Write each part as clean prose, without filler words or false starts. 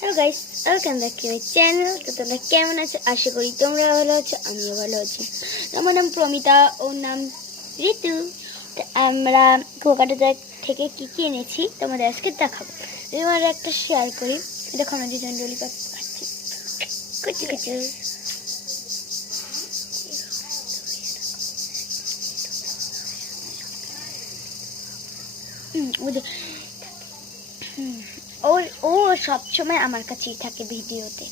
Hello guys, welcome back to my channel. তো তোমরা কেমন আছো? আশা করি তোমরা ভালো আছো, আমিও ভালো আছি। আমার নাম প্রমিতা, ওর নাম ঋতু। তো আমরা কুয়াকাটা থেকে কী কী এনেছি তোমাদের আজকে দেখাবো। এবার একটা শেয়ার করি। দেখো আমরা দুজন ললিপপ খাচ্ছি, কুচু কুচু। ও সবসময় আমার কাছেই থাকে ভিডিওতে।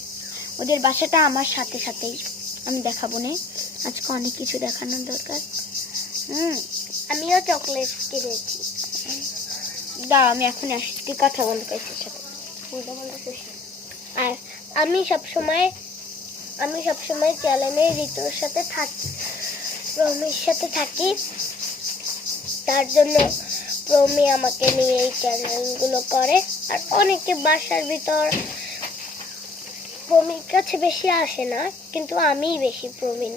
ওদের বাসাটা আমার সাথে সাথেই, আমি দেখাবো না, আজকে অনেক কিছু দেখানোর দরকার। আমিও চকলেট কিনেছি। দাঁড়া, আমি এখন আসছি, কথা বলতে পারছি সাথে। আর আমি সবসময় চ্যানেলে ঋতুর সাথে থাকি, প্রমির সাথে থাকি। তার জন্য প্রমি আমাকে নিয়ে এই চ্যানেলগুলো করে। আর অনেকে বাসার ভিতর প্রমির কাছে বেশি আসে না, কিন্তু আমিই বেশি প্রমির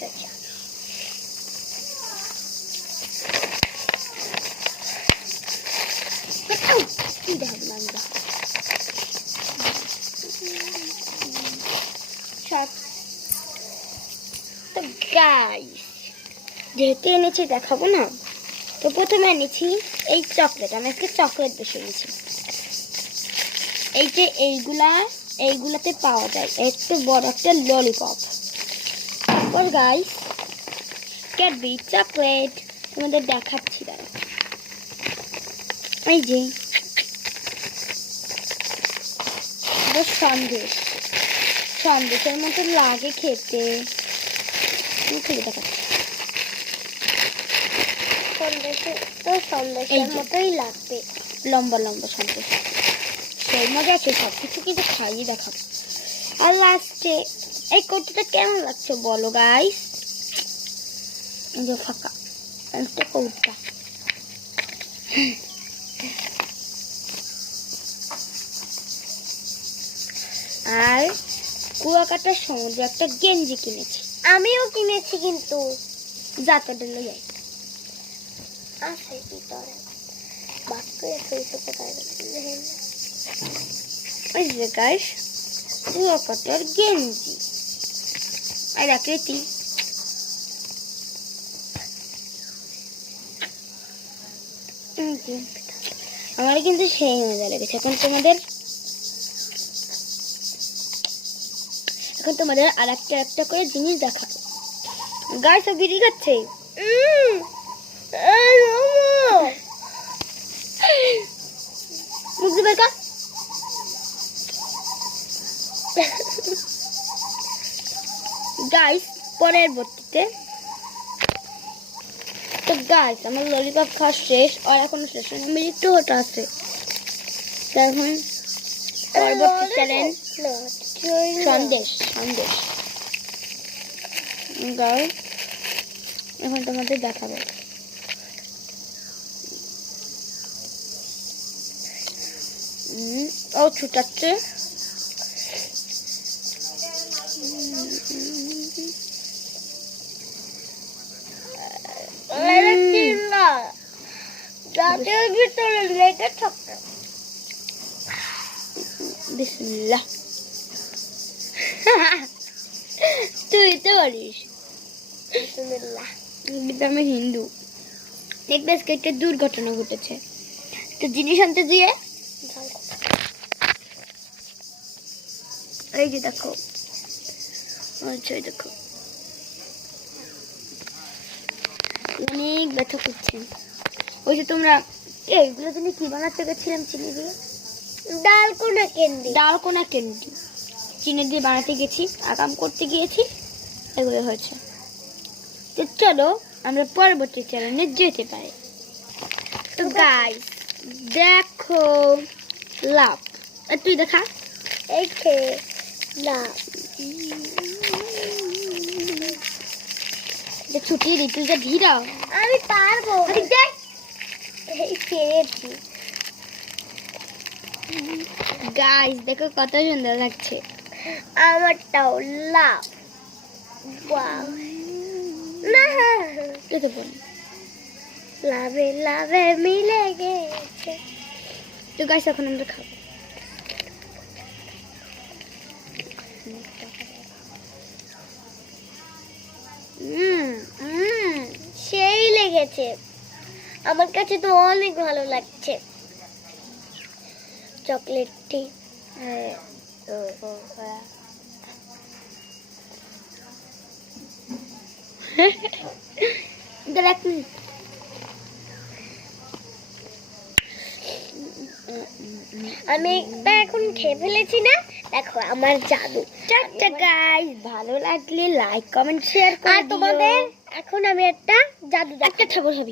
কাছে। তো গাইস, যেহেতু এনেছি দেখাবো না, তো প্রথমে এনেছি এই চকলেট। আমি আজকে চকলেট বেশি এনেছি। এই যে এইগুলাতে পাওয়া যায় একটু বড় একটা ললিপপ। তারপর গাইস ক্যাডবেরি চকলেট তোমাদের দেখাচ্ছি, দাঁড়া। এই যে সন্দেশের মতো লাগে খেতে, খুলে দেখাচ্ছি। সন্দেশের মতোই লাগবে, লম্বা লম্বা সন্দেশ, সেই মজা আছে। সব কিছু কিন্তু খাইয়ে দেখাবো। আর লাস্টে এই কৌটোটা কেমন লাগছে বলো গাইস? ফাঁকা একটা কৌটা। আর কুয়াকাটার সমুদ্র একটা গেঞ্জি কিনেছি। আমিও কিনেছি, কিন্তু যাত্রা লই যাই আছে কি তোরে বাস করে ফেসবুকে ওই যে গাইস কুয়াকাটার গেঞ্জি। আর আকৃতি আমার কিন্তু সেই মজা লেগেছে। এখন তোমাদের আর একটা করে জিনিস দেখাবো। গাইস ও বিড়ি খাচ্ছে। মুখ দিয়ে বের কর। গাইস পরবর্তীতে তো গাইস আমার ললিপপ খাওয়া শেষ, আর এখনো শেষ হয়নি, আমার একটু হতে আছে। এখন পরবর্তী চ্যালেঞ্জ সন্দেশ। গাইস এখন তোমাদের দেখাবো। ও ছুটাচ্ছে। ভিতরে লেগে থাকে। বিসমিল্লাহ। তুই তো পারিস। বিসমিল্লাহ। কিন্তু আমি হিন্দু। দেখবে আজকে একটা দুর্ঘটনা ঘটেছে, তো জিনিস আনতে দিয়ে এই যে দেখো, আচ্ছা দেখো অনেক ব্যথা করছে। ওই যে তোমরা এইগুলো তুমি কি বানাতে গেছিলাম চিনি দিয়ে? ডালকোনা ক্যান্ডি চিনি দিয়ে বানাতে গেছি, আগাম করতে গিয়েছি, এগুলো হয়েছে। তো চলো আমরা পরবর্তী চ্যানেলে যেতে পারি। তো গাইস দেখো লাভ, তুই দেখা এই খেয়ে না ছুটি ঋতুটা ধীরা, আমি পারবো। এই পেরেছি। গাইস দেখো কত সুন্দর লাগছে। আমারটাও লাভ। ওয়াও, না তো বল লাভে লাভে মিলে গেছে। তো গাইস এখন আমরা খাবো। লাগছে, আমার কাছে তো অনেক ভালো লাগছে চকলেটটি। দেখ আমি একটা এখন খেয়ে ফেলেছি না, দেখো আমার জাদু। টাটা গাইস, ভালো লাগলে লাইক কমেন্ট শেয়ার আর করে তোমাদের তোমাদের এখন আমি একটা জাদু একটা ঠাকুর হবি